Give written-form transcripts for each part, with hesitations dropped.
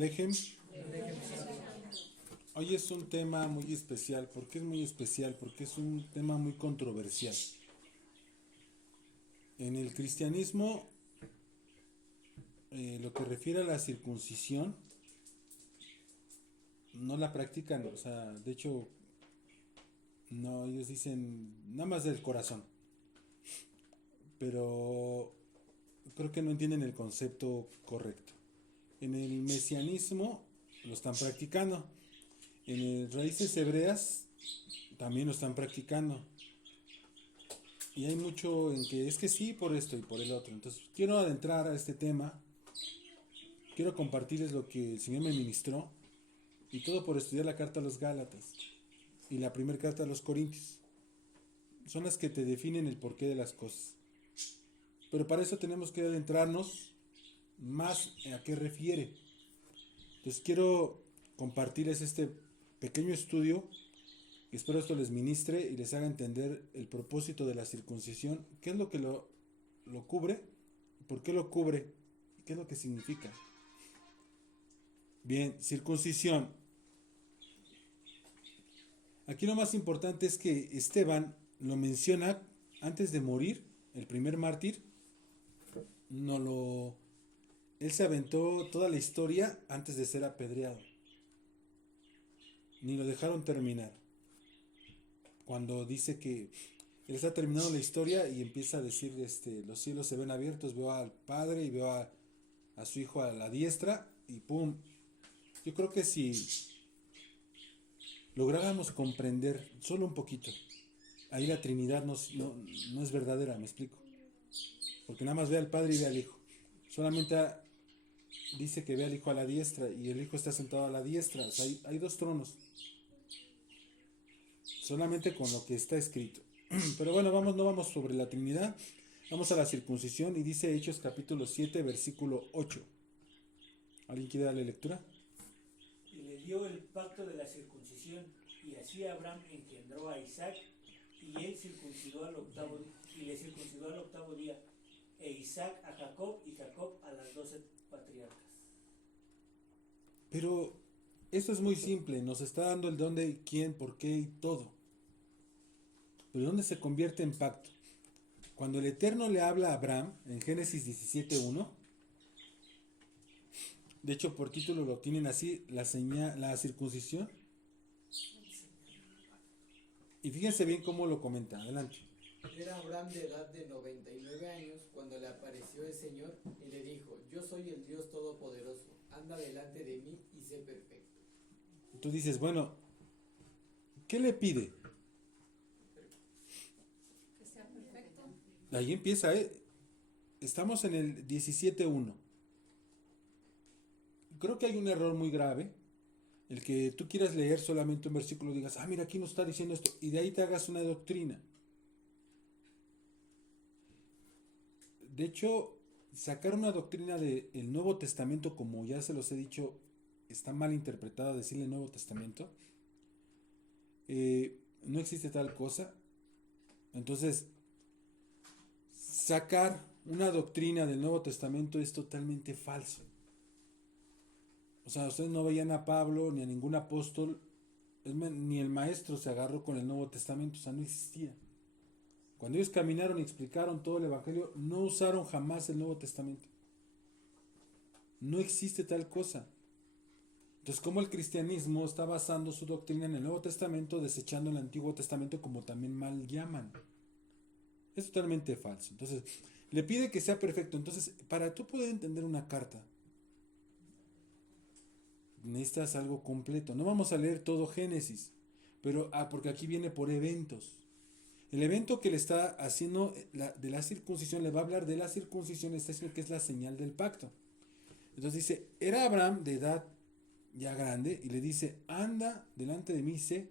Alejem. Hoy es un tema muy especial. ¿Por qué es muy especial? Porque es un tema muy controversial. En el cristianismo, lo que refiere a la circuncisión, no la practican. O sea, de hecho, no, ellos dicen nada más del corazón. Pero creo que no entienden el concepto correcto. En el mesianismo lo están practicando. En el raíces hebreas también lo están practicando. Y hay mucho en que es que sí por esto y por el otro. Entonces quiero adentrar a este tema. Quiero compartirles lo que el Señor me ministró. Y todo por estudiar la carta a los Gálatas. Y la primera carta a los Corintios. Son las que te definen el porqué de las cosas. Pero para eso tenemos que adentrarnos más a qué refiere. Entonces quiero compartirles este pequeño estudio. Espero esto les ministre y les haga entender el propósito de la circuncisión. ¿Qué es lo que lo cubre? ¿Por qué lo cubre? ¿Qué es lo que significa? Bien, circuncisión. Aquí lo más importante es que Esteban lo menciona antes de morir, el primer mártir. Él se aventó toda la historia antes de ser apedreado. Ni lo dejaron terminar. Cuando dice que él está terminando la historia y empieza a decir, los cielos se ven abiertos, veo al Padre y veo a su Hijo a la diestra y pum. Yo creo que si lográramos comprender solo un poquito, ahí la Trinidad no es verdadera, me explico. Porque nada más ve al Padre y ve al Hijo. Solamente dice que ve al Hijo a la diestra y el Hijo está sentado a la diestra. O sea, hay dos tronos. Solamente con lo que está escrito. Pero bueno, no vamos sobre la Trinidad. Vamos a la circuncisión y dice Hechos capítulo 7, versículo 8. ¿Alguien quiere darle lectura? Y le dio el pacto de la circuncisión, y así Abraham engendró a Isaac, y él circuncidó al octavo, y le circuncidó al octavo día, e Isaac a Jacob, y Jacob a las 12 patriarcas. Pero esto es muy simple, nos está dando el dónde, quién, por qué y todo. Pero ¿dónde se convierte en pacto? Cuando el Eterno le habla a Abraham en Génesis 17:1, de hecho por título lo tienen así, la circuncisión. Y fíjense bien cómo lo comenta, adelante. Era Abraham de edad de 99 años cuando le apareció el Señor y le dijo: yo soy el Dios Todopoderoso, anda delante de mí y sé perfecto. Tú dices, bueno, ¿qué le pide? Que sea perfecto. Ahí empieza, estamos en el 17:1. Creo que hay un error muy grave, el que tú quieras leer solamente un versículo y digas, mira, aquí nos está diciendo esto, y de ahí te hagas una doctrina. De hecho, sacar una doctrina del Nuevo Testamento, como ya se los he dicho, está mal interpretada decirle Nuevo Testamento. No existe tal cosa. Entonces, sacar una doctrina del Nuevo Testamento es totalmente falso. O sea, ustedes no veían a Pablo ni a ningún apóstol, ni el maestro se agarró con el Nuevo Testamento, o sea, no existía. Cuando ellos caminaron y explicaron todo el Evangelio, no usaron jamás el Nuevo Testamento. No existe tal cosa. Entonces, ¿cómo el cristianismo está basando su doctrina en el Nuevo Testamento, desechando el Antiguo Testamento como también mal llaman? Es totalmente falso. Entonces, le pide que sea perfecto. Entonces, para tú poder entender una carta, necesitas algo completo. No vamos a leer todo Génesis, pero porque aquí viene por eventos. El evento que le está haciendo de la circuncisión, le va a hablar de la circuncisión, está diciendo que es la señal del pacto. Entonces dice, era Abraham de edad ya grande, y le dice, anda delante de mí, sé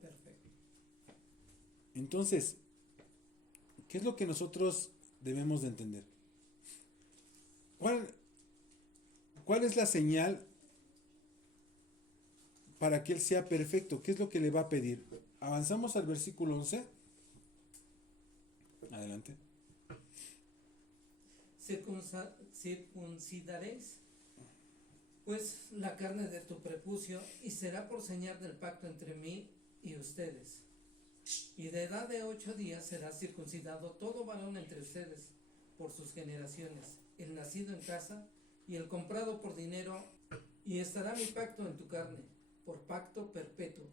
Perfecto. Entonces, ¿qué es lo que nosotros debemos de entender? ¿Cuál es la señal para que él sea perfecto? ¿Qué es lo que le va a pedir? Avanzamos al versículo 11. Adelante. Circuncidaréis pues la carne de tu prepucio, y será por señal del pacto entre mí y ustedes. Y de edad de 8 días será circuncidado todo varón entre ustedes, por sus generaciones, el nacido en casa y el comprado por dinero, y estará mi pacto en tu carne, por pacto perpetuo.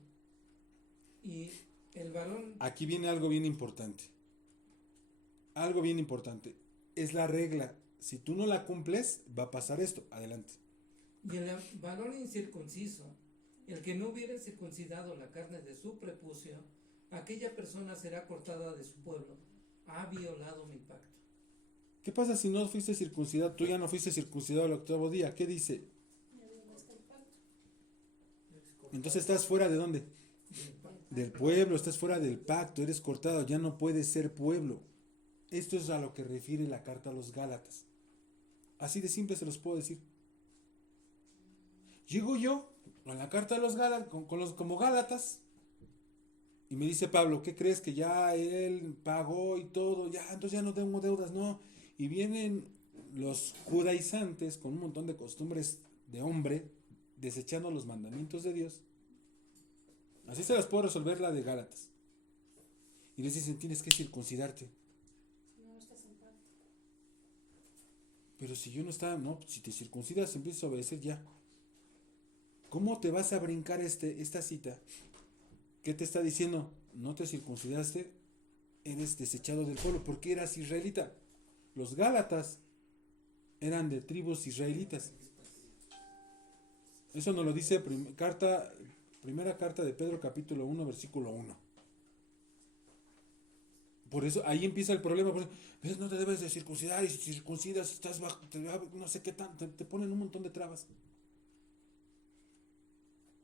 Y el varón... Aquí viene algo bien importante. Algo bien importante. Es la regla. Si tú no la cumples, va a pasar esto. Adelante. Y el varón incircunciso, el que no hubiere circuncidado la carne de su prepucio, aquella persona será cortada de su pueblo. Ha violado mi pacto. ¿Qué pasa si no fuiste circuncidado? Tú ya no fuiste circuncidado al 8º día. ¿Qué dice? Ya violaste el pacto. Entonces estás fuera de dónde? Del pueblo, estás fuera del pacto, eres cortado, ya no puedes ser pueblo. Esto es a lo que refiere la carta a los Gálatas. Así de simple se los puedo decir. Llego yo a la carta a los Gálatas, como Gálatas, y me dice Pablo, ¿qué crees? Que ya él pagó y todo, ya, entonces ya no tengo deudas, no. Y vienen los judaizantes con un montón de costumbres de hombre, desechando los mandamientos de Dios. Así se las puedo resolver la de Gálatas. Y les dicen, tienes que circuncidarte. Si no estás en pacto. Pero si yo no estaba, no, si te circuncidas empiezas a obedecer ya. ¿Cómo te vas a brincar esta cita? ¿Qué te está diciendo? No te circuncidaste, eres desechado del pueblo, porque eras israelita. Los Gálatas eran de tribus israelitas. Eso nos lo dice primera carta de Pedro capítulo 1, versículo 1. Por eso ahí empieza el problema. ¿Ves? No te debes de circuncidar, y si circuncidas estás bajo, no sé qué tan, te ponen un montón de trabas.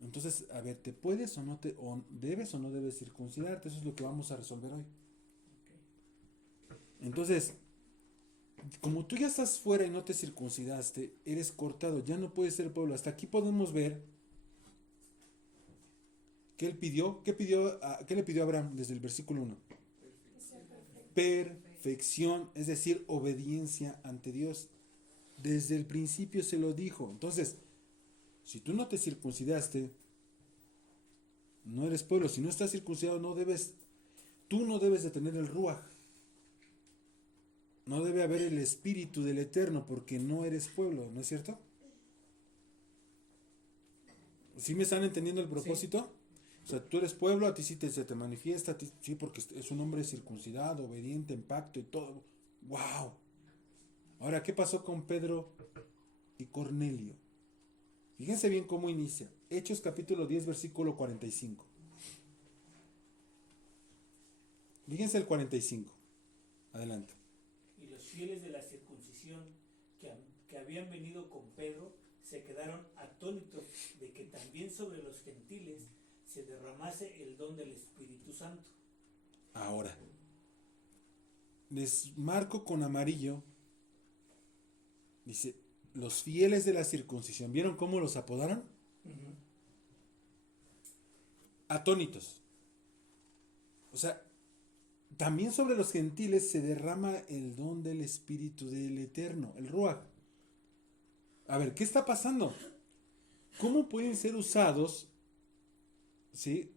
Entonces, a ver, ¿te puedes o no debes o no debes circuncidarte? Eso es lo que vamos a resolver hoy. Entonces, como tú ya estás fuera y no te circuncidaste, eres cortado, ya no puedes ser pueblo. Hasta aquí podemos ver que él pidió, ¿qué le pidió a Abraham desde el versículo 1? Que sea perfecto. Perfección, es decir, obediencia ante Dios. Desde el principio se lo dijo. Entonces, si tú no te circuncidaste, no eres pueblo. Si no estás circuncidado, tú no debes de tener el ruaj. No debe haber el espíritu del Eterno, porque no eres pueblo, ¿no es cierto? ¿Sí me están entendiendo el propósito? Sí. O sea, tú eres pueblo, a ti sí se te manifiesta, sí, porque es un hombre circuncidado, obediente, en pacto y todo. ¡Wow! Ahora, ¿qué pasó con Pedro y Cornelio? Fíjense bien cómo inicia. Hechos capítulo 10, versículo 45. Fíjense el 45. Adelante. Y los fieles de la circuncisión que habían venido con Pedro se quedaron atónitos de que también sobre los gentiles se derramase el don del Espíritu Santo. Ahora, les marco con amarillo. Dice, los fieles de la circuncisión. ¿Vieron cómo los apodaron? Uh-huh. Atónitos. O sea, también sobre los gentiles se derrama el don del Espíritu del Eterno, el Ruach. A ver, ¿qué está pasando? ¿Cómo pueden ser usados, ¿sí?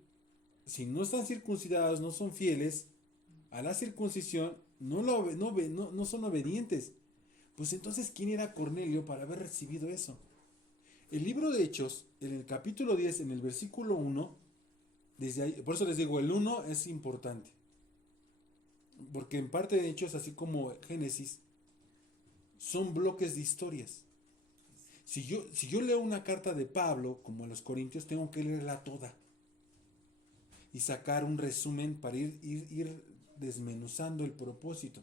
Si no están circuncidados, no son fieles a la circuncisión, no son obedientes? Pues entonces, ¿quién era Cornelio para haber recibido eso? El libro de Hechos, en el capítulo 10, en el versículo 1, desde ahí, por eso les digo, el 1 es importante. Porque en parte de Hechos, así como Génesis, son bloques de historias. Si yo leo una carta de Pablo, como a los Corintios, tengo que leerla toda. Y sacar un resumen para ir desmenuzando el propósito.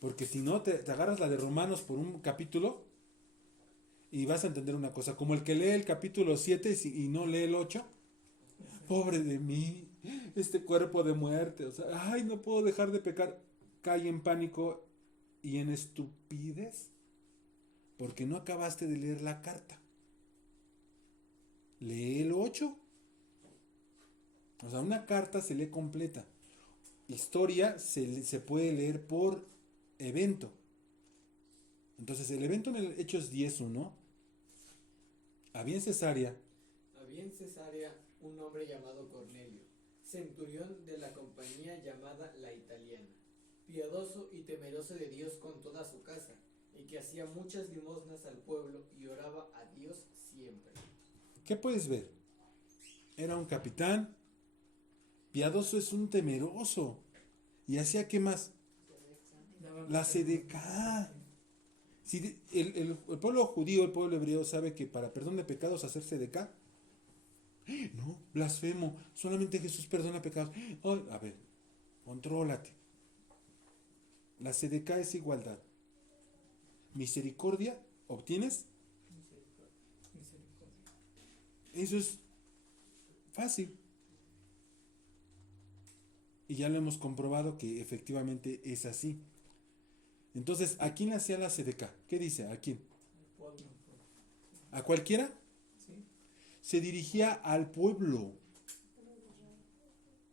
Porque si no, te agarras la de Romanos por un capítulo y vas a entender una cosa. Como el que lee el capítulo 7 y no lee el 8. Pobre de mí, este cuerpo de muerte. O sea, ay, no puedo dejar de pecar. Cae en pánico y en estupidez. Porque no acabaste de leer la carta. Lee el 8. O sea, una carta se lee completa. Historia se puede leer por evento. Entonces, el evento en el Hechos 10:1, había en Cesarea Había en Cesarea un hombre llamado Cornelio, centurión de la compañía llamada La Italiana, piadoso y temeroso de Dios con toda su casa, y que hacía muchas limosnas al pueblo y oraba a Dios siempre. ¿Qué puedes ver? Era un capitán, piadoso es un temeroso. ¿Y hacía qué más? La Sedeká. Si el pueblo judío, el pueblo hebreo sabe que para perdón de pecados hacer Sedeká. No, blasfemo. Solamente Jesús perdona pecados. Ay, a ver, contrólate. La Sedeká es igualdad. Misericordia, obtienes. Misericordia. Eso es fácil. Y ya lo hemos comprobado que efectivamente es así. Entonces, ¿a quién hacía la Sedeká? ¿Qué dice? ¿A quién? ¿A cualquiera? ¿Sí? Se dirigía al pueblo.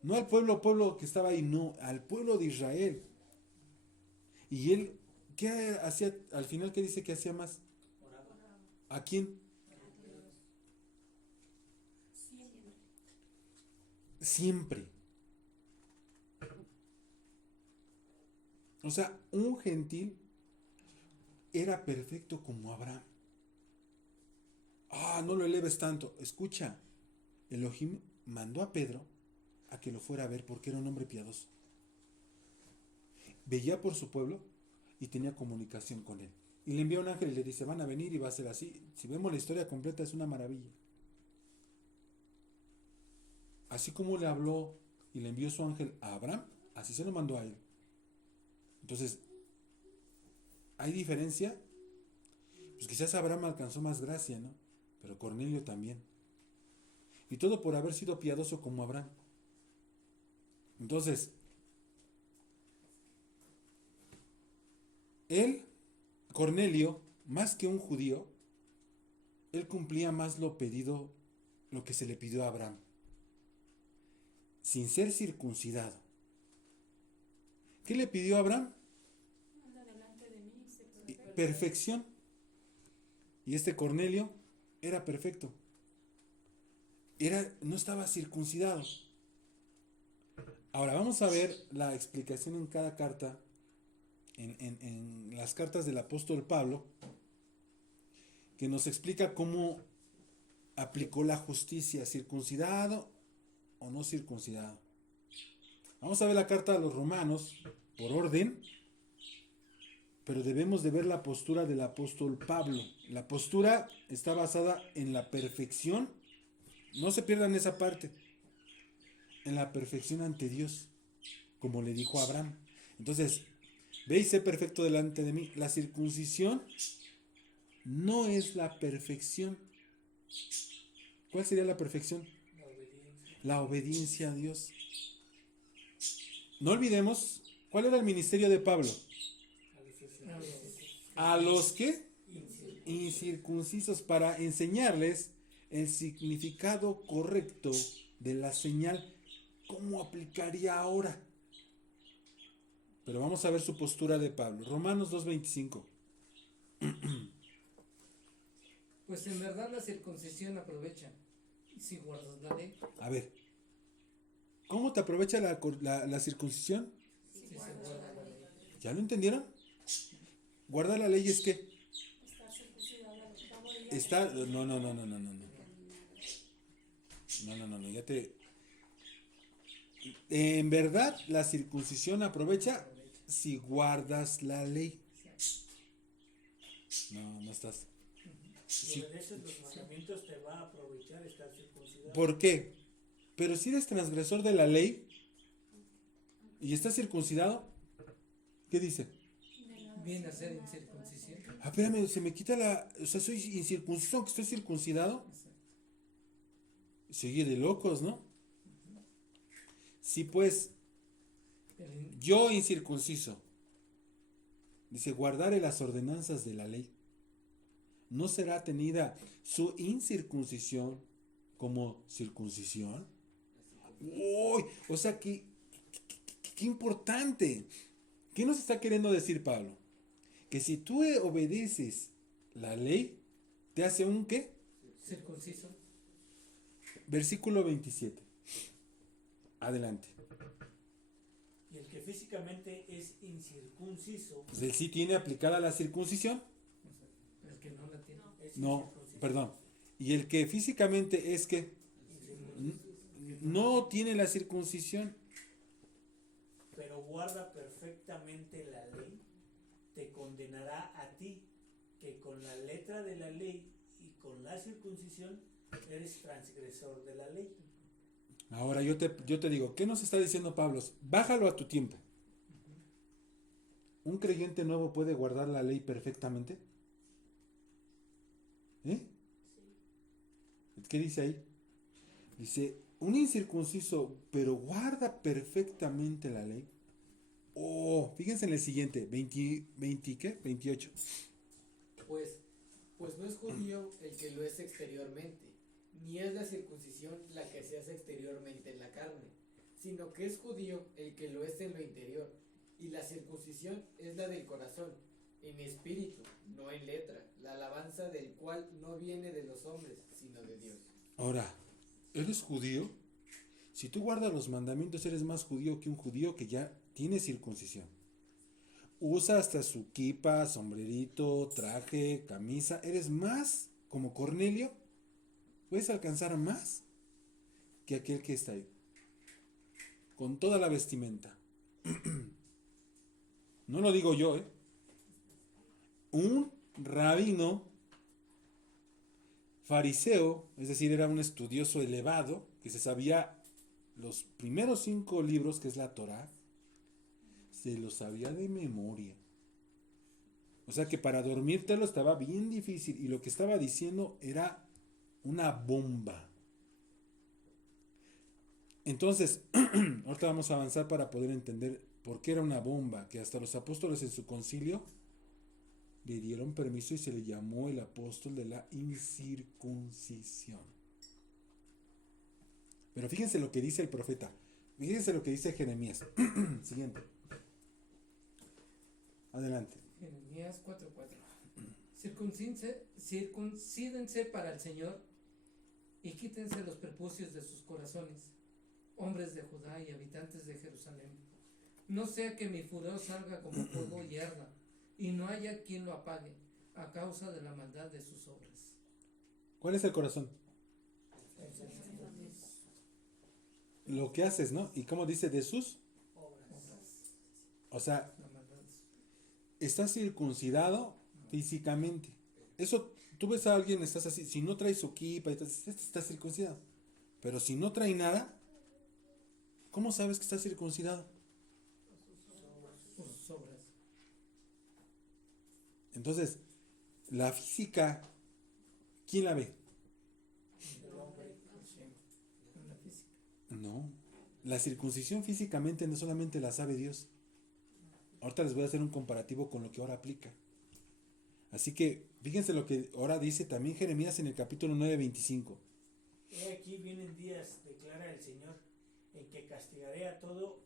No al pueblo que estaba ahí, no, al pueblo de Israel. Y él, ¿qué hacía? Al final, ¿qué dice que hacía más? Oraba. ¿A quién? Siempre. O sea, un gentil era perfecto como Abraham. No lo eleves tanto. Escucha, Elohim mandó a Pedro a que lo fuera a ver porque era un hombre piadoso. Veía por su pueblo y tenía comunicación con él. Y le envió un ángel y le dice, van a venir y va a ser así. Si vemos la historia completa es una maravilla. Así como le habló y le envió su ángel a Abraham, así se lo mandó a él. Entonces, ¿hay diferencia? Pues quizás Abraham alcanzó más gracia, ¿no? Pero Cornelio también. Y todo por haber sido piadoso como Abraham. Entonces, él, Cornelio, más que un judío, él cumplía más lo pedido, lo que se le pidió a Abraham. Sin ser circuncidado. ¿Qué le pidió a Abraham? Anda delante de mí y sé perfecto. Perfección. Y este Cornelio era perfecto. No estaba circuncidado. Ahora vamos a ver la explicación en cada carta, en las cartas del apóstol Pablo, que nos explica cómo aplicó la justicia, circuncidado o no circuncidado. Vamos a ver la carta a los romanos por orden, pero debemos de ver la postura del apóstol Pablo. La postura está basada en la perfección, no se pierdan esa parte, en la perfección ante Dios, como le dijo a Abraham. Entonces, ve y sé perfecto delante de mí. La circuncisión no es la perfección. ¿Cuál sería la perfección? La obediencia a Dios. No olvidemos, ¿cuál era el ministerio de Pablo? A los que incircuncisos, para enseñarles el significado correcto de la señal, cómo aplicaría ahora. Pero vamos a ver su postura de Pablo. Romanos 2:25. Pues en verdad la circuncisión aprovecha, si guardas la ley. A ver, ¿cómo te aprovecha la circuncisión? Si se guarda la ley. ¿Ya lo entendieron? Guardar la ley es que Estar circuncidado al octavo día. está... No, ya te... En verdad, la circuncisión aprovecha si guardas la ley. No estás. Si obedeces los mandamientos te va a aprovechar estar circuncidado. ¿Por qué? Pero si eres transgresor de la ley y estás circuncidado, ¿qué dice? Viene a ser incircuncisión. Espérame, se me quita la... O sea, soy incircunciso aunque estoy circuncidado. Sigue de locos, ¿no? Sí, pues, yo incircunciso. Dice, guardaré las ordenanzas de la ley. ¿No será tenida su incircuncisión como circuncisión? ¡Uy! O sea, qué importante. ¿Qué nos está queriendo decir Pablo? que si tú obedeces la ley, te hace un ¿qué? Circunciso. Versículo 27. Adelante. Y el que físicamente es incircunciso Pues él sí tiene aplicada la circuncisión. El que no la tiene. es No, incircunciso. perdón. Y el que físicamente es que no tiene la circuncisión, Pero guarda perfectamente la ley, te condenará a ti, que con la letra de la ley y con la circuncisión eres transgresor de la ley. ahora yo te digo, ¿qué nos está diciendo Pablo? Bájalo a tu tiempo. ¿Un creyente nuevo puede guardar la ley perfectamente? ¿Eh? ¿Qué dice ahí? Dice, un incircunciso, pero guarda perfectamente la ley. Oh, fíjense en el siguiente, 20 ¿qué? 28. Pues no es judío el que lo es exteriormente, ni es la circuncisión la que se hace exteriormente en la carne, sino que es judío el que lo es en lo interior, y la circuncisión es la del corazón, en espíritu, no en letra, la alabanza del cual no viene de los hombres, sino de Dios. Ahora, ¿eres judío? Si tú guardas los mandamientos, eres más judío que un judío que ya tiene circuncisión. Usa hasta su kipa, sombrerito, traje, camisa. Eres más como Cornelio. Puedes alcanzar más que aquel que está ahí. Con toda la vestimenta. No lo digo yo, ¿eh? Un rabino fariseo, es decir, era un estudioso elevado, que se sabía los primeros 5 libros, que es la Torá, se los sabía de memoria. O sea que para dormírtelo estaba bien difícil, y lo que estaba diciendo era una bomba. Entonces, ahorita vamos a avanzar para poder entender por qué era una bomba, que hasta los apóstoles en su concilio le dieron permiso y se le llamó el apóstol de la incircuncisión. Pero fíjense lo que dice el profeta. Fíjense lo que dice Jeremías. Siguiente. Adelante. Jeremías 4:4. Circuncídense para el Señor y quítense los prepucios de sus corazones, hombres de Judá y habitantes de Jerusalén. No sea que mi furor salga como fuego y arda, y no haya quien lo apague, a causa de la maldad de sus obras. ¿Cuál es el corazón? Lo que haces, ¿no? ¿Y cómo dice de sus? Obras. O sea, La maldad de sus- estás circuncidado físicamente. Eso, tú ves a alguien, estás así, si no trae su kipa, estás circuncidado. Pero si no trae nada, ¿cómo sabes que está circuncidado? por sus obras. Entonces, la física, ¿quién la ve? El hombre, en la física. No. La circuncisión físicamente no solamente la sabe Dios. Ahorita les voy a hacer un comparativo con lo que ahora aplica. Así que, fíjense lo que ahora dice también Jeremías en el capítulo 9:25. He aquí vienen días, declara el Señor, en que castigaré a todo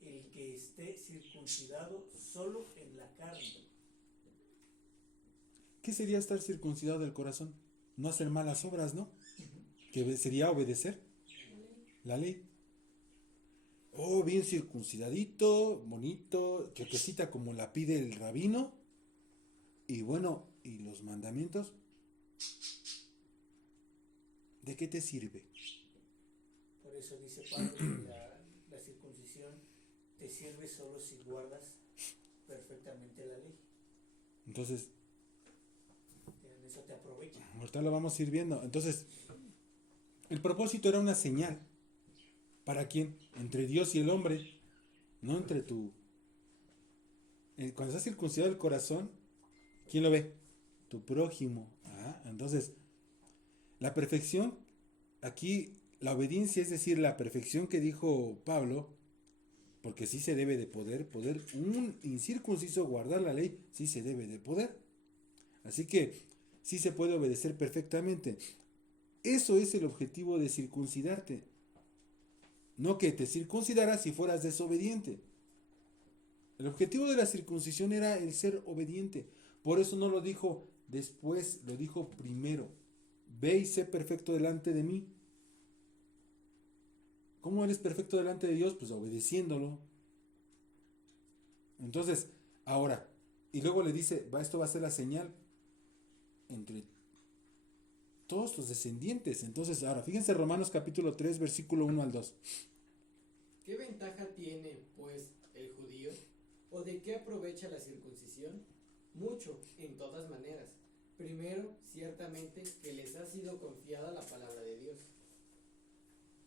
el que esté circuncidado solo en la carne. ¿Qué sería estar circuncidado del corazón? No hacer malas obras, ¿no? Que sería obedecer la ley. Oh, bien circuncidadito, bonito, choquecita como la pide el rabino. Y bueno, ¿y los mandamientos? ¿De qué te sirve? Por eso dice Pablo que la circuncisión te sirve solo si guardas perfectamente la ley. Entonces, En eso te aprovecha. ahorita lo vamos a ir viendo. Entonces, el propósito era una señal. ¿Para quién? Entre Dios y el hombre. No entre tú. Cuando estás circuncidado el corazón, ¿quién lo ve? Tu prójimo. Entonces, la perfección, aquí la obediencia, es decir, la perfección que dijo Pablo, porque sí se debe de poder, un incircunciso guardar la ley, sí se debe de poder. Así que sí se puede obedecer perfectamente. Eso es el objetivo de circuncidarte. No que te circuncidaras si fueras desobediente. El objetivo de la circuncisión era el ser obediente. Por eso no lo dijo después, lo dijo primero. Ve y sé perfecto delante de mí. ¿Cómo eres perfecto delante de Dios? Pues obedeciéndolo. Entonces, ahora, y luego le dice, esto va a ser la señal entre todos los descendientes. Entonces, ahora, fíjense Romanos capítulo 3, versículo 1 al 2. ¿Qué ventaja tiene, pues, el judío? ¿O de qué aprovecha la circuncisión? Mucho, en todas maneras. Primero, ciertamente, que les ha sido confiada la palabra de Dios.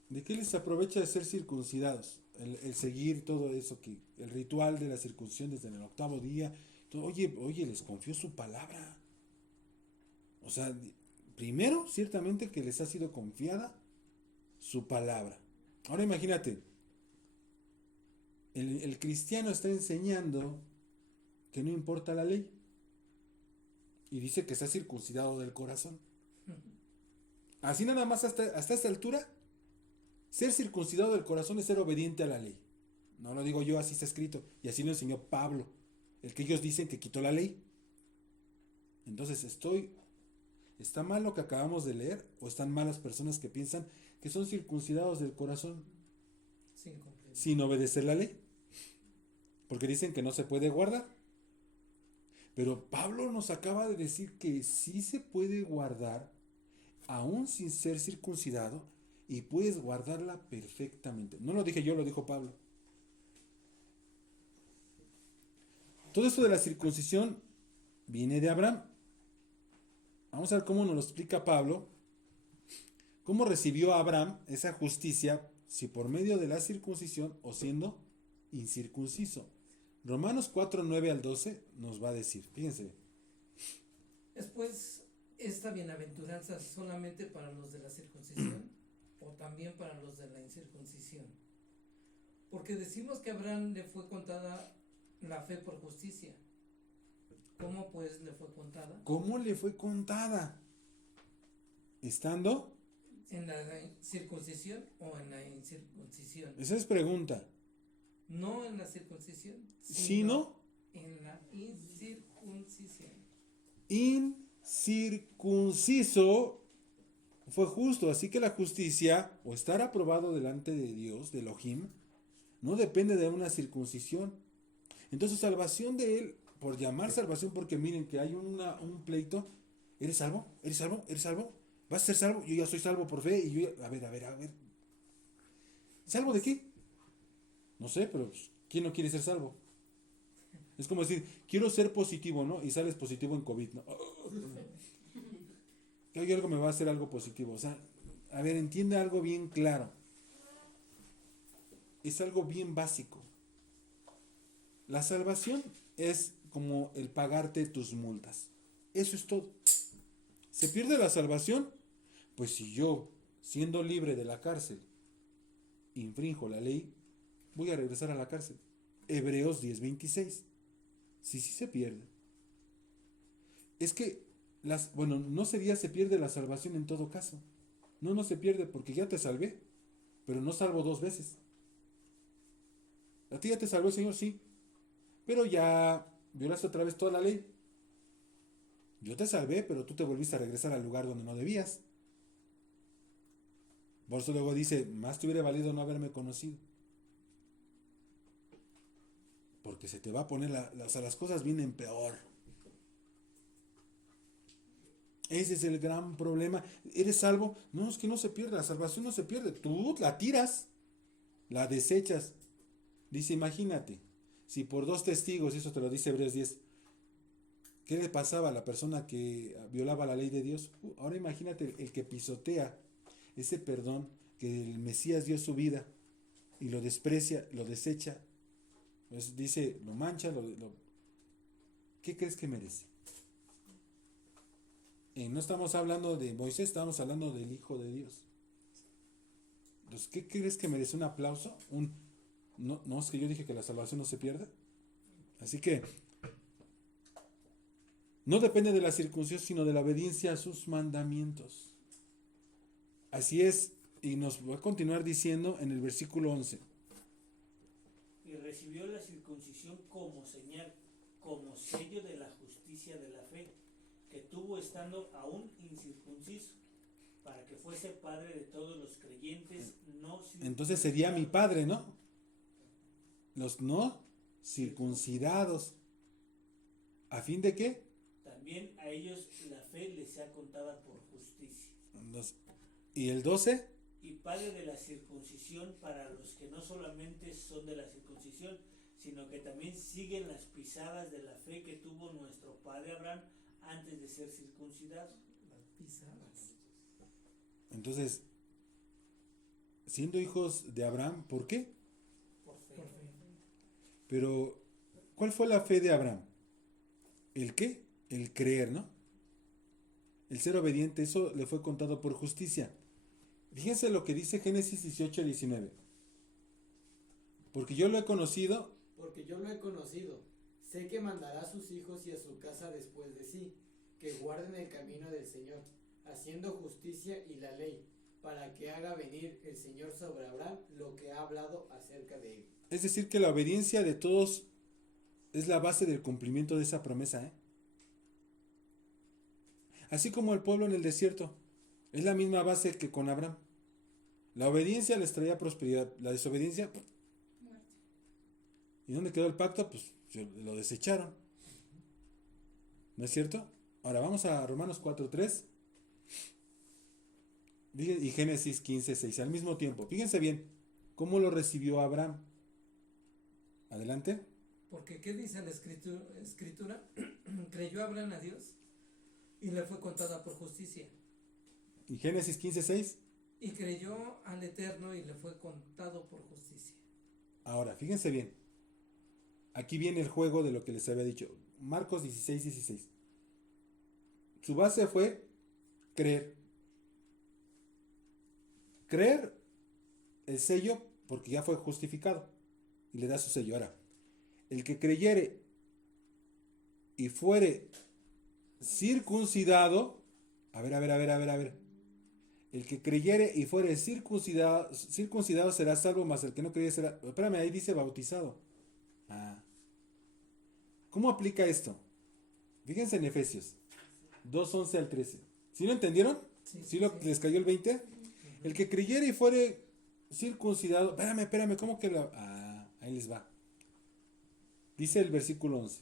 ¿De qué les aprovecha de ser circuncidados? El seguir todo eso, el ritual de la circuncisión desde el 8º día. Oye, les confió su palabra. O sea, primero, ciertamente que les ha sido confiada su palabra. Ahora imagínate, el cristiano está enseñando que no importa la ley. Y dice que está circuncidado del corazón. Así nada más hasta esta altura, ser circuncidado del corazón es ser obediente a la ley. No lo digo yo, así está escrito. Y así lo enseñó Pablo, el que ellos dicen que quitó la ley. Entonces, ¿está mal lo que acabamos de leer? ¿O están mal las personas que piensan que son circuncidados del corazón sin obedecer la ley? Porque dicen que no se puede guardar. Pero Pablo nos acaba de decir que sí se puede guardar aún sin ser circuncidado y puedes guardarla perfectamente. No lo dije yo, lo dijo Pablo. Todo esto de la circuncisión viene de Abraham. Vamos a ver cómo nos lo explica Pablo. ¿Cómo recibió Abraham esa justicia, si por medio de la circuncisión o siendo incircunciso? Romanos 4, 9 al 12 nos va a decir, fíjense. Después, esta bienaventuranza solamente para los de la circuncisión o también para los de la incircuncisión. Porque decimos que a Abraham le fue contada la fe por justicia. ¿Cómo pues le fue contada? ¿Cómo le fue contada? ¿Estando? ¿En la circuncisión o en la incircuncisión? Esa es pregunta. No en la circuncisión, sino en la incircuncisión. Incircunciso fue justo, así que la justicia o estar aprobado delante de Dios, de Elohim, no depende de una circuncisión. Entonces, salvación de él, por llamar salvación, porque miren que hay un pleito. ¿Eres salvo? ¿Eres salvo? ¿Eres salvo? ¿Vas a ser salvo? Yo ya soy salvo por fe y yo ya... A ver. ¿Salvo de qué? No sé, pero ¿quién no quiere ser salvo? Es como decir, quiero ser positivo, ¿no? Y sales positivo en COVID, ¿no? Que algo me va a hacer algo positivo. O sea, a ver, entiende algo bien claro. Es algo bien básico. La salvación es como el pagarte tus multas. Eso es todo. ¿Se pierde la salvación? Pues si yo, siendo libre de la cárcel, infrinjo la ley, voy a regresar a la cárcel. Hebreos 10:26. Sí se pierde. Es que, no sería se pierde la salvación en todo caso. No se pierde porque ya te salvé, pero no salvo 2 veces. A ti ya te salvó el Señor, sí, pero ya violaste otra vez toda la ley. Yo te salvé, pero tú te volviste a regresar al lugar donde no debías. Por eso luego dice, más te hubiera valido no haberme conocido. Porque se te va a poner, las cosas vienen peor. Ese es el gran problema. ¿Eres salvo? No, es que no se pierde, la salvación no se pierde. Tú la tiras, la desechas. Dice, imagínate, si por 2 testigos, eso te lo dice Hebreos 10, ¿qué le pasaba a la persona que violaba la ley de Dios? Ahora imagínate el que pisotea ese perdón que el Mesías dio su vida y lo desprecia, lo desecha. Pues dice, lo mancha, ¿qué crees que merece? No estamos hablando de Moisés, estamos hablando del Hijo de Dios. Entonces, ¿qué crees que merece? ¿Un aplauso? No, es que yo dije que la salvación no se pierde. Así que no depende de la circuncisión, sino de la obediencia a sus mandamientos. Así es, y nos va a continuar diciendo en el versículo 11. y recibió la circuncisión como señal, como sello de la justicia de la fe, que tuvo estando aún incircunciso, para que fuese padre de todos los creyentes no circuncidados. Entonces sería mi padre, ¿no? Los no circuncidados. ¿A fin de qué? También a ellos la fe les sea contada por justicia. ¿Y el 12? Y padre de la circuncisión para los que no solamente son de la circuncisión, sino que también siguen las pisadas de la fe que tuvo nuestro padre Abraham antes de ser circuncidado. Pisadas. Entonces, siendo hijos de Abraham, ¿por qué? Por fe. Por fe. Pero, ¿cuál fue la fe de Abraham? ¿El qué? El creer, ¿no? El ser obediente, eso le fue contado por justicia. Fíjense lo que dice Génesis 18:19. Porque yo lo he conocido. Porque yo lo he conocido. Sé que mandará a sus hijos y a su casa después de sí, que guarden el camino del Señor, haciendo justicia y la ley, para que haga venir el Señor sobre Abraham lo que ha hablado acerca de él. Es decir, que la obediencia de todos es la base del cumplimiento de esa promesa, ¿eh? Así como el pueblo en el desierto, es la misma base que con Abraham. La obediencia les traía prosperidad, la desobediencia, Muerte. ¿y dónde quedó el pacto? Pues lo desecharon. ¿No es cierto? Ahora vamos a Romanos 4:3 y Génesis 15:6 al mismo tiempo. Fíjense bien cómo lo recibió Abraham. Adelante. Porque ¿qué dice la escritura? Creyó Abraham a Dios y le fue contada por justicia. Y Génesis 15:6. Y creyó al Eterno y le fue contado por justicia. Ahora, fíjense bien. Aquí viene el juego de lo que les había dicho. Marcos 16:16. Su base fue creer. Creer el sello porque ya fue justificado. Y le da su sello. Ahora, el que creyere y fuere circuncidado. A ver. El que creyere y fuere circuncidado será salvo, mas el que no creyere será... Espérame, ahí dice bautizado. ¿Cómo aplica esto? Fíjense en Efesios 2:11 al 13. ¿Sí lo entendieron? ¿Sí les cayó el 20? El que creyere y fuere circuncidado... Espérame, ¿cómo que lo...? Ahí les va. Dice el versículo 11.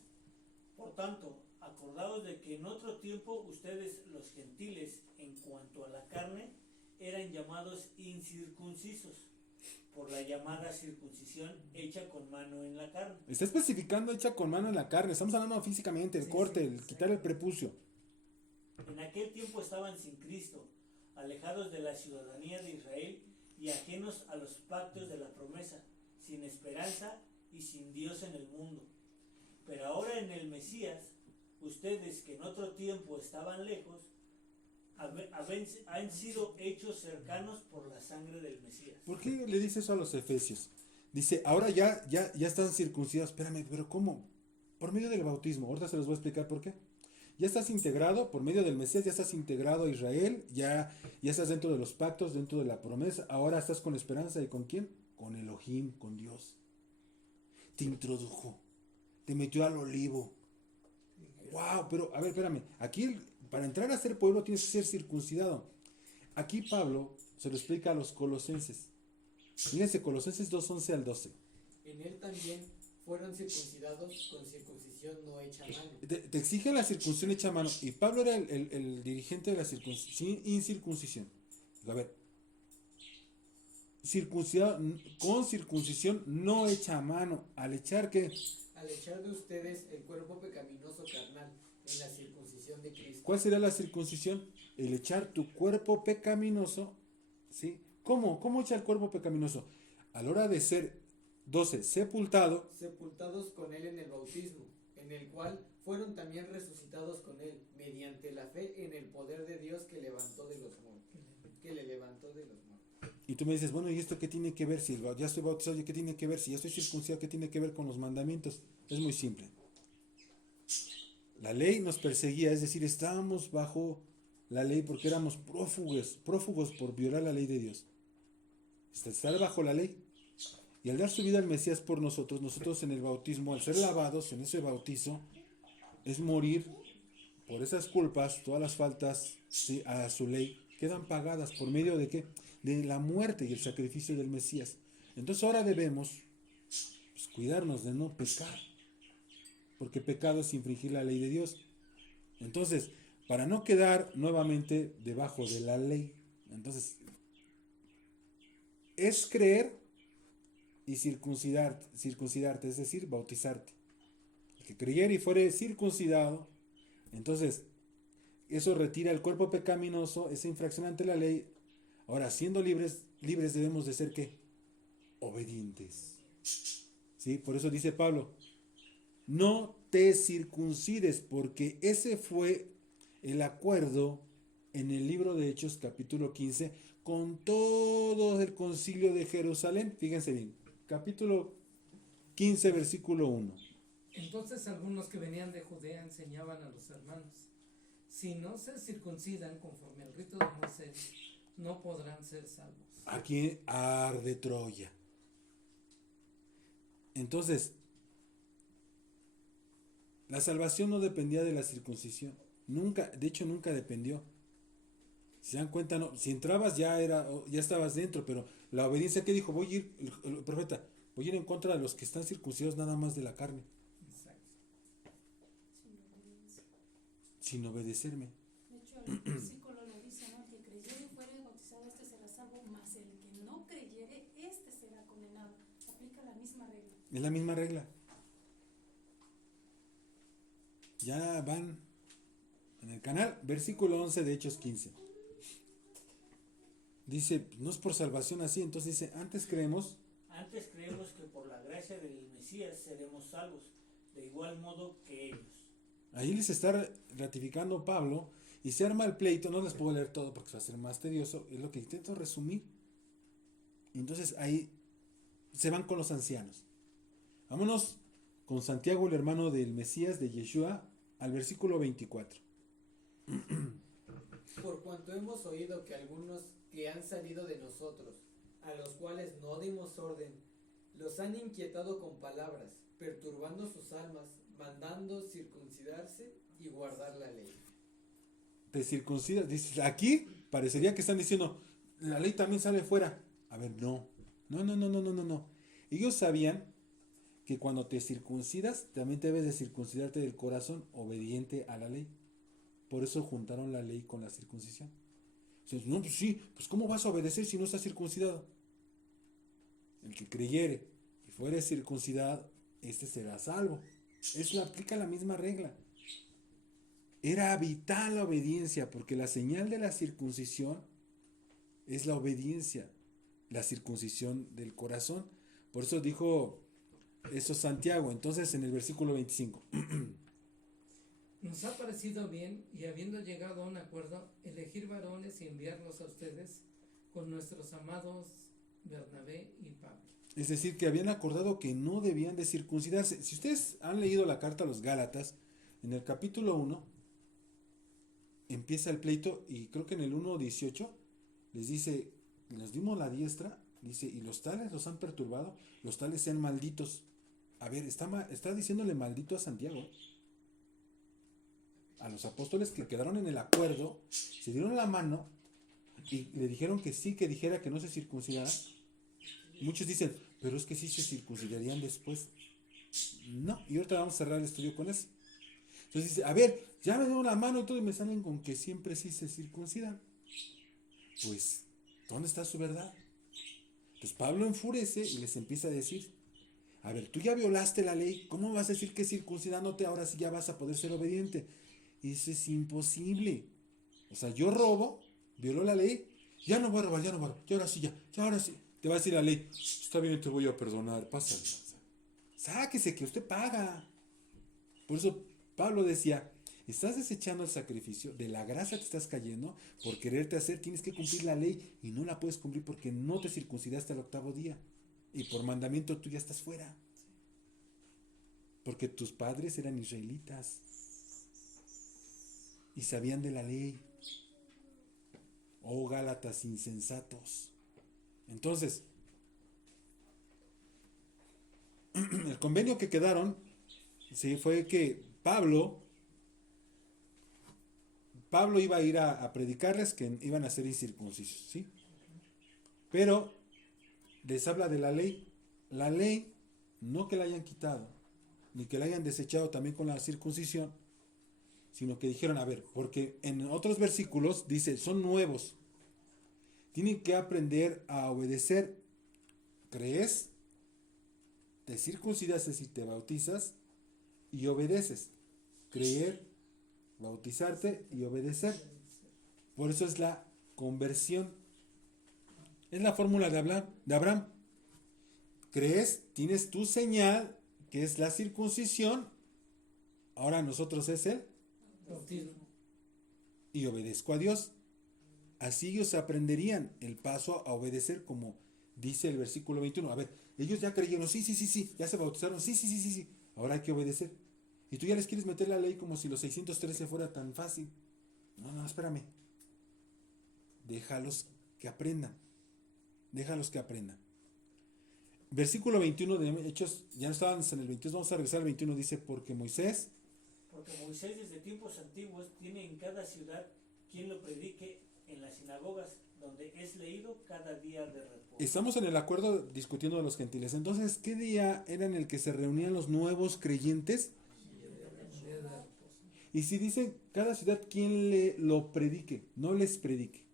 Por tanto, acordaos de que en otro tiempo ustedes, los gentiles, en cuanto a la carne, eran llamados incircuncisos por la llamada circuncisión hecha con mano en la carne. Está especificando hecha con mano en la carne. Estamos hablando físicamente, el corte, el quitar el prepucio. En aquel tiempo estaban sin Cristo, alejados de la ciudadanía de Israel y ajenos a los pactos de la promesa, sin esperanza y sin Dios en el mundo. Pero ahora en el Mesías, ustedes que en otro tiempo estaban lejos, han sido hechos cercanos por la sangre del Mesías. ¿Por qué le dice eso a los efesios? Dice, ahora ya están circuncidados. Espérame, pero ¿cómo? Por medio del bautismo. Ahorita se los voy a explicar por qué. Ya estás integrado, por medio del Mesías, ya estás integrado a Israel, ya estás dentro de los pactos, dentro de la promesa. Ahora estás con esperanza. ¿Y con quién? Con Elohim, con Dios. Te introdujo, te metió al olivo. Wow, pero a ver, espérame. Aquí, para entrar a ser pueblo, tienes que ser circuncidado. Aquí Pablo se lo explica a los colosenses. Fíjense, Colosenses 2:11 al 12. En él también fueron circuncidados con circuncisión no hecha a mano. Te exige la circuncisión hecha a mano. Y Pablo era el dirigente de la incircuncisión. A ver, circuncidado con circuncisión no hecha a mano. ¿Al echar qué? Al echar de ustedes el cuerpo pecaminoso carnal en la circuncisión de Cristo. ¿Cuál será la circuncisión? El echar tu cuerpo pecaminoso. ¿Sí? ¿Cómo? ¿Cómo echa el cuerpo pecaminoso? A la hora de ser 12, sepultados Con él en el bautismo, en el cual fueron también resucitados con él, mediante la fe en el poder de Dios que le levantó de los muertos. Y tú me dices, bueno, ¿y esto qué tiene que ver? Si ya estoy bautizado, ¿qué tiene que ver? Si ya estoy circuncidado, ¿qué tiene que ver con los mandamientos? Es muy simple. La ley nos perseguía, es decir, estábamos bajo la ley porque éramos prófugos por violar la ley de Dios. Estar bajo la ley. Y al dar su vida al Mesías por nosotros, nosotros en el bautismo, al ser lavados en ese bautizo, es morir por esas culpas, todas las faltas, ¿sí?, a su ley, quedan pagadas por medio de ¿qué? De la muerte y el sacrificio del Mesías. Entonces ahora debemos, pues, cuidarnos de no pecar, porque pecado es infringir la ley de Dios. Entonces, para no quedar nuevamente debajo de la ley, entonces, es creer y circuncidarte, es decir, bautizarte. El que creyere y fuere circuncidado, entonces, eso retira el cuerpo pecaminoso, esa infracción ante la ley. Ahora, siendo libres debemos de ser ¿qué? Obedientes. ¿Sí? Por eso dice Pablo, no te circuncides, porque ese fue el acuerdo en el libro de Hechos capítulo 15 con todo el concilio de Jerusalén. Fíjense bien, capítulo 15 versículo 1. Entonces algunos que venían de Judea enseñaban a los hermanos: si no se circuncidan conforme al rito de Moisés, no podrán ser salvos. Aquí arde Troya. Entonces, la salvación no dependía de la circuncisión. Nunca, de hecho nunca dependió. Si se dan cuenta, no, si entrabas ya estabas dentro, pero la obediencia que dijo, voy a ir, el profeta, voy a ir en contra de los que están circuncidados nada más de la carne, Exacto. sin obedecerme. De hecho, el versículo lo dice, ¿no? El que creyere y fuere bautizado, este será salvo, mas el que no creyere, este será condenado. Aplica la misma regla. Es la misma regla. Ya van en el canal, versículo 11 de Hechos 15. Dice, no es por salvación así, entonces dice, antes creemos que por la gracia del Mesías seremos salvos, de igual modo que ellos. Ahí les está ratificando Pablo y se arma el pleito. No les puedo leer todo porque va a ser más tedioso, es lo que intento resumir. Entonces ahí se van con los ancianos. Vámonos con Santiago, el hermano del Mesías, de Yeshua, al versículo 24. Por cuanto hemos oído que algunos que han salido de nosotros, a los cuales no dimos orden, los han inquietado con palabras, perturbando sus almas, mandando circuncidarse y guardar la ley. Te circuncidas, dices, aquí parecería que están diciendo, la ley también sale fuera. A ver, no. Ellos sabían que cuando te circuncidas, también debes de circuncidarte del corazón, obediente a la ley. Por eso juntaron la ley con la circuncisión. Entonces, no, pues sí, pues ¿cómo vas a obedecer si no estás circuncidado? El que creyere y fuere circuncidado, este será salvo. Aplica la misma regla. Era vital la obediencia, porque la señal de la circuncisión es la obediencia, la circuncisión del corazón. Por eso dijo eso Santiago. Entonces en el versículo 25. Nos ha parecido bien, y habiendo llegado a un acuerdo, elegir varones y enviarlos a ustedes con nuestros amados Bernabé y Pablo. Es decir, que habían acordado que no debían de circuncidarse. Si ustedes han leído la carta a los Gálatas, en el capítulo 1 empieza el pleito, y creo que en el 1:18 les dice, les dimos la diestra, dice, y los tales los han perturbado, los tales sean malditos. A ver, está diciéndole maldito a Santiago. A los apóstoles que quedaron en el acuerdo, se dieron la mano y le dijeron que sí, que dijera que no se circuncidara. Muchos dicen, pero es que sí se circuncidarían después. No, y ahorita vamos a cerrar el estudio con eso. Entonces dice, a ver, ya me dieron la mano y todo, y me salen con que siempre sí se circuncidan. Pues, ¿dónde está su verdad? Entonces Pablo enfurece y les empieza a decir, a ver, tú ya violaste la ley, ¿cómo vas a decir que circuncidándote ahora sí ya vas a poder ser obediente? Eso es imposible. O sea, yo robo, violó la ley, ya no voy a robar, y ahora sí, ahora sí. Te va a decir la ley, está bien, te voy a perdonar, pásale. Sáquese, que usted paga. Por eso Pablo decía, estás desechando el sacrificio, de la gracia te estás cayendo, por quererte hacer tienes que cumplir la ley, y no la puedes cumplir porque no te circuncidaste al 8º día, y por mandamiento tú ya estás fuera. Porque tus padres eran israelitas y sabían de la ley. Oh Gálatas insensatos. Entonces, el convenio que quedaron, sí, fue que Pablo iba a ir a predicarles que iban a ser incircuncisos, ¿sí? Pero les habla de la ley. La ley, no que la hayan quitado, ni que la hayan desechado también con la circuncisión, sino que dijeron, a ver, porque en otros versículos dice, son nuevos, tienen que aprender a obedecer. ¿Crees? Te circuncidas es decir, te bautizas y obedeces. Creer, bautizarte y obedecer. Por eso es la conversión. Es la fórmula de Abraham. Crees, tienes tu señal, que es la circuncisión. Ahora nosotros es el Bautismo. y obedezco a Dios. Así ellos aprenderían el paso a obedecer, como dice el versículo 21. A ver, ellos ya creyeron, sí, ya se bautizaron, sí. Ahora hay que obedecer. Y tú ya les quieres meter la ley como si los 613 fuera tan fácil. No, espérame. Déjalos que aprendan. Versículo 21 de Hechos, ya no estábamos en el 22, vamos a regresar al 21, dice, porque Moisés desde tiempos antiguos tiene en cada ciudad quien lo predique en las sinagogas, donde es leído cada día de reposo. Estamos en el acuerdo discutiendo de los gentiles. Entonces, ¿qué día era en el que se reunían los nuevos creyentes? Y si dicen cada ciudad, ¿quién lo predique? No les predique.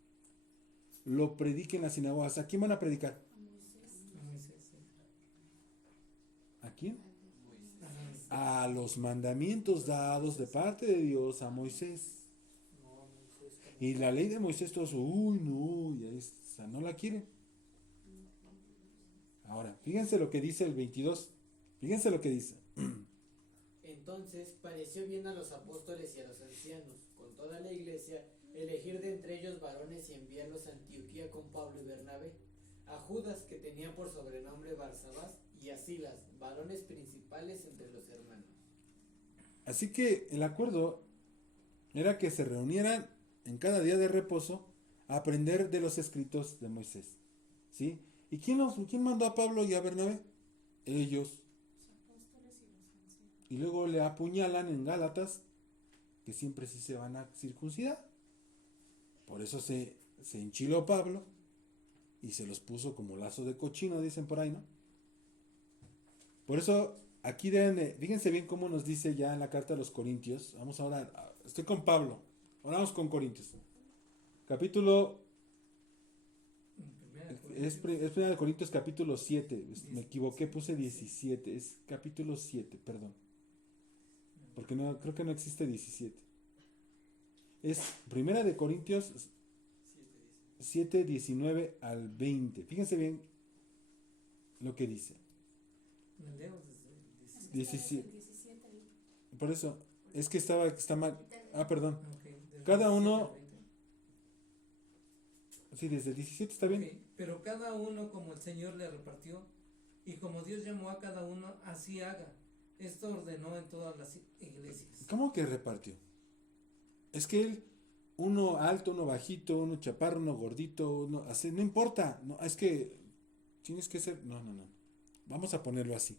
Lo predique en las sinagogas. ¿A quién van a predicar? ¿A quién? A los mandamientos dados de parte de Dios a Moisés. Y la ley de Moisés, todos, no la quieren. Ahora, fíjense lo que dice el 22. Fíjense lo que dice. Entonces pareció bien a los apóstoles y a los ancianos, con toda la iglesia, elegir de entre ellos varones y enviarlos a Antioquía con Pablo y Bernabé, a Judas, que tenía por sobrenombre Barsabás, y a Silas, varones principales entre los hermanos. Así que el acuerdo era que se reunieran en cada día de reposo a aprender de los escritos de Moisés. ¿Sí? ¿Y quién mandó a Pablo y a Bernabé? Ellos. Y luego le apuñalan en Gálatas, que siempre sí se van a circuncidar. Por eso se enchiló Pablo y se los puso como lazo de cochino, dicen por ahí, ¿no? Por eso aquí fíjense bien cómo nos dice ya en la carta a los Corintios. Vamos ahora, estoy con Pablo, ahora vamos con Corintios. Capítulo, es 1 Corintios capítulo 7, me equivoqué, puse 17, es capítulo 7, perdón. Porque no, creo que no existe 17. Es 1 Corintios 7, 19 al 20. Fíjense bien lo que dice. 17. Por eso, es que está mal. Perdón. Cada uno. Sí, desde el 17 está bien. Okay. Pero cada uno como el Señor le repartió, y como Dios llamó a cada uno, así haga. Esto ordenó en todas las iglesias. ¿Cómo que repartió? Es que él, uno alto, uno bajito, uno chaparro, uno gordito, no importa. No, es que tienes que ser. No. Vamos a ponerlo así.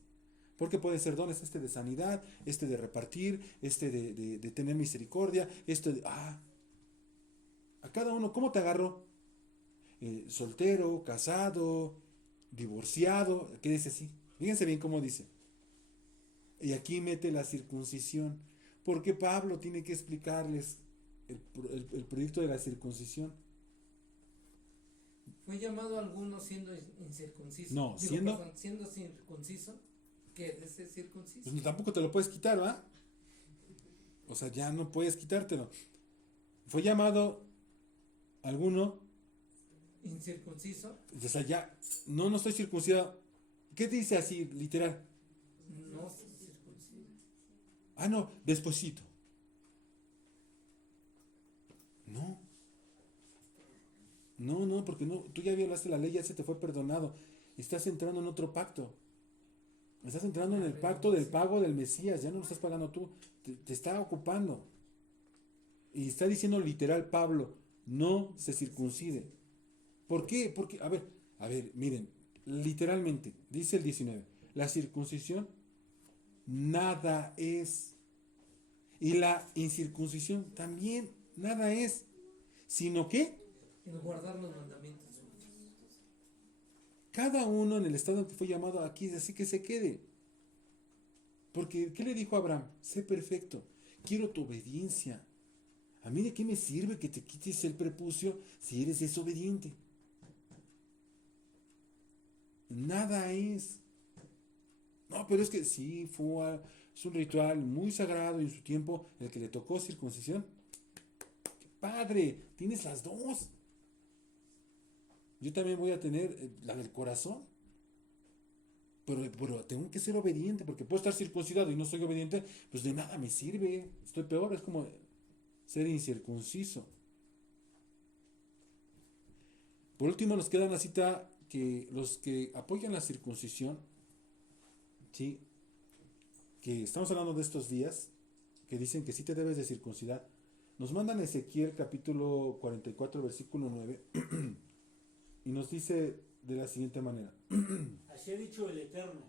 Porque puede ser dones, de sanidad, de repartir, de tener misericordia, a cada uno, ¿cómo te agarró? Soltero, casado, divorciado, ¿qué dice así? Fíjense bien cómo dice. Y aquí mete la circuncisión. Porque Pablo tiene que explicarles el proyecto de la circuncisión. ¿Fue llamado a alguno siendo incircunciso? No, siendo circunciso, que es circunciso. Pues tampoco te lo puedes quitar, ¿va? O sea, ya no puedes quitártelo. Fue llamado alguno incircunciso. O sea, ya no estoy circuncidado. ¿Qué dice así, literal? No circunciso. No, despuesito. No, porque tú ya violaste la ley, ya se te fue perdonado. Estás entrando en otro pacto. Estás entrando en el pacto del pago del Mesías, ya no lo estás pagando tú, te está ocupando. Y está diciendo literal Pablo, no se circuncide. ¿Por qué? Porque, a ver, miren, literalmente, dice el 19, la circuncisión nada es. Y la incircuncisión también nada es. Sino que El guardar los mandamientos. cada uno en el estado en que fue llamado aquí, así que se quede. Porque, ¿qué le dijo a Abraham? Sé perfecto, quiero tu obediencia. ¿A mí de qué me sirve que te quites el prepucio si eres desobediente? Nada es. No, pero es que sí, es un ritual muy sagrado y en su tiempo el que le tocó circuncisión. ¡Qué padre! Tienes las dos. Yo también voy a tener la del corazón. Pero tengo que ser obediente, porque puedo estar circuncidado y no soy obediente, pues de nada me sirve. Estoy peor, es como ser incircunciso. Por último nos queda una cita que los que apoyan la circuncisión, ¿sí? Que estamos hablando de estos días, que dicen que sí te debes de circuncidar, nos mandan Ezequiel capítulo 44 versículo 9 y nos dice de la siguiente manera. Así ha dicho el Eterno: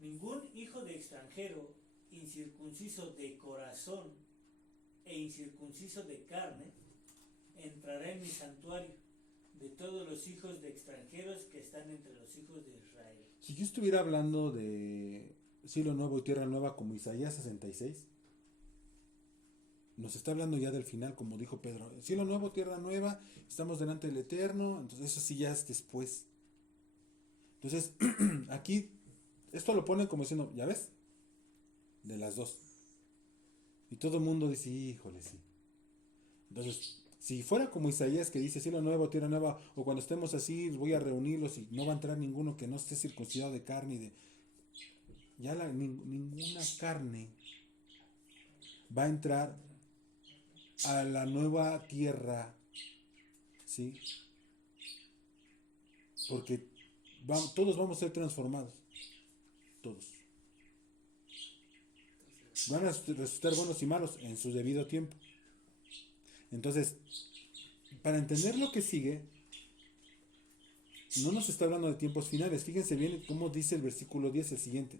ningún hijo de extranjero, incircunciso de corazón e incircunciso de carne, entrará en mi santuario, de todos los hijos de extranjeros que están entre los hijos de Israel. Si yo estuviera hablando de cielo nuevo y tierra nueva como Isaías 66, nos está hablando ya del final, como dijo Pedro. Cielo nuevo, tierra nueva, estamos delante del Eterno, entonces eso sí ya es después. Entonces, aquí, esto lo ponen como diciendo, ¿ya ves? De las dos. Y todo el mundo dice, híjole, sí. Entonces, si fuera como Isaías que dice cielo nuevo, tierra nueva, o cuando estemos así, voy a reunirlos y no va a entrar ninguno que no esté circuncidado de carne y de... Ya ninguna carne va a entrar a la nueva tierra, ¿sí? Porque todos vamos a ser transformados, todos. Van a resucitar buenos y malos en su debido tiempo. Entonces, para entender lo que sigue, no nos está hablando de tiempos finales. Fíjense bien cómo dice el versículo 10, el siguiente.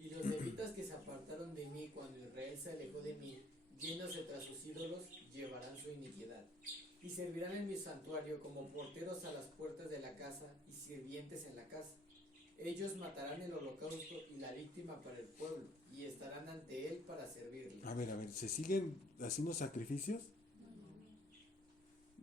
Y los levitas que se apartaron de mí cuando Israel se alejó de mí, yéndose tras sus ídolos, llevarán su iniquidad. Y servirán en mi santuario como porteros a las puertas de la casa y sirvientes en la casa. Ellos matarán el holocausto y la víctima para el pueblo, y estarán ante él para servirle. A ver, ¿se siguen haciendo sacrificios?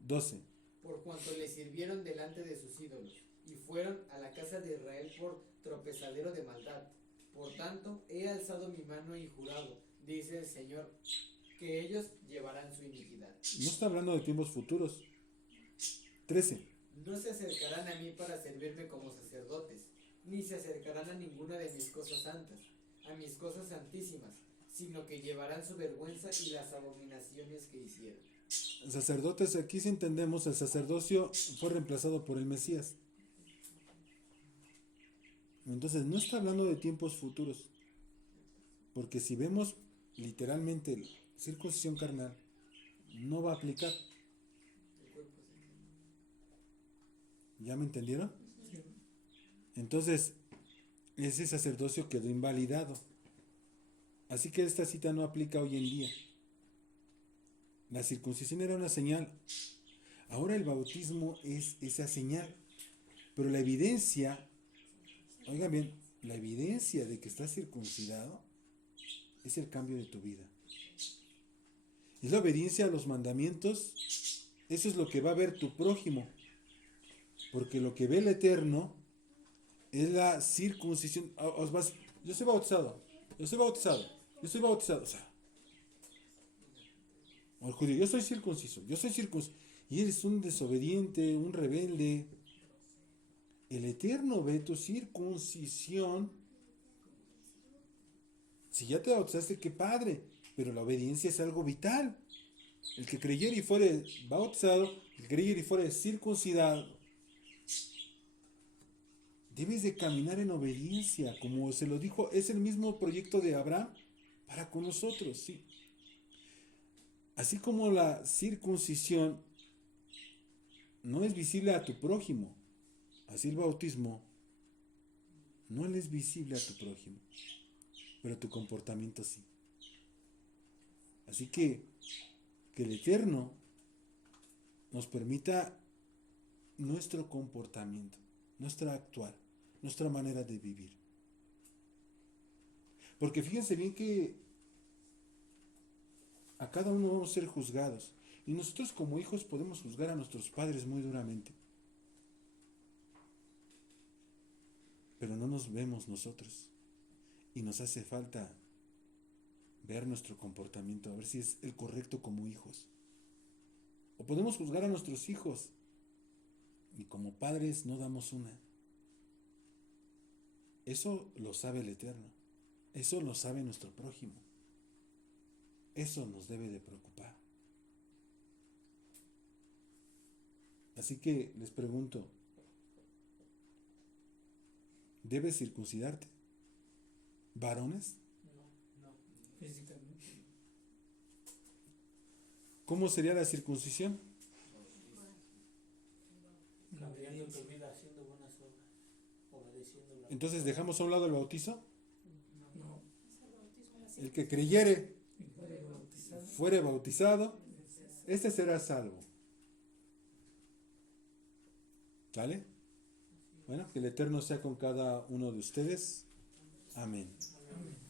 12. Por cuanto le sirvieron delante de sus ídolos, y fueron a la casa de Israel por tropezadero de maldad. Por tanto, he alzado mi mano y jurado, dice el Señor, que ellos llevarán su iniquidad. No está hablando de tiempos futuros. 13. No se acercarán a mí para servirme como sacerdotes, ni se acercarán a ninguna de mis cosas santas, a mis cosas santísimas, sino que llevarán su vergüenza y las abominaciones que hicieron. Sacerdotes, aquí si entendemos, el sacerdocio fue reemplazado por el Mesías. Entonces no está hablando de tiempos futuros, porque si vemos literalmente la circuncisión carnal, no va a aplicar. ¿Ya me entendieron? Entonces, ese sacerdocio quedó invalidado. Así que esta cita no aplica hoy en día. La circuncisión era una señal. Ahora el bautismo es esa señal. Pero la evidencia, oigan bien, la evidencia de que estás circuncidado es el cambio de tu vida. Es la obediencia a los mandamientos. Eso es lo que va a ver tu prójimo. Porque lo que ve el Eterno es la circuncisión. Yo soy bautizado. O sea, o el judío, yo soy circunciso. Y eres un desobediente, un rebelde. El Eterno ve tu circuncisión. Si ya te bautizaste, qué padre. Pero la obediencia es algo vital. El que creyere y fuere bautizado, el que creyere y fuere circuncidado, debes de caminar en obediencia, como se lo dijo, es el mismo proyecto de Abraham para con nosotros, sí. Así como la circuncisión no es visible a tu prójimo, así el bautismo no le es visible a tu prójimo, pero tu comportamiento sí. Así que el Eterno nos permita nuestro comportamiento, nuestra actuar, nuestra manera de vivir. Porque fíjense bien que a cada uno vamos a ser juzgados. Y nosotros como hijos podemos juzgar a nuestros padres muy duramente. Pero no nos vemos nosotros. Y nos hace falta ver nuestro comportamiento, a ver si es el correcto como hijos. O podemos juzgar a nuestros hijos. Y como padres no damos una. Eso lo sabe el Eterno. Eso lo sabe nuestro prójimo. Eso nos debe de preocupar. Así que les pregunto, ¿debes circuncidarte? ¿Varones? No. Físicamente. ¿Cómo sería la circuncisión? Cambiando tu vida, haciendo buenas obras, obedeciendo la Entonces dejamos a un lado el bautizo. No. Es el bautismo, la El que creyere, Y fuere bautizado. fuere bautizado, este será salvo. ¿Sale? Bueno, que el Eterno sea con cada uno de ustedes. Amén. Amén.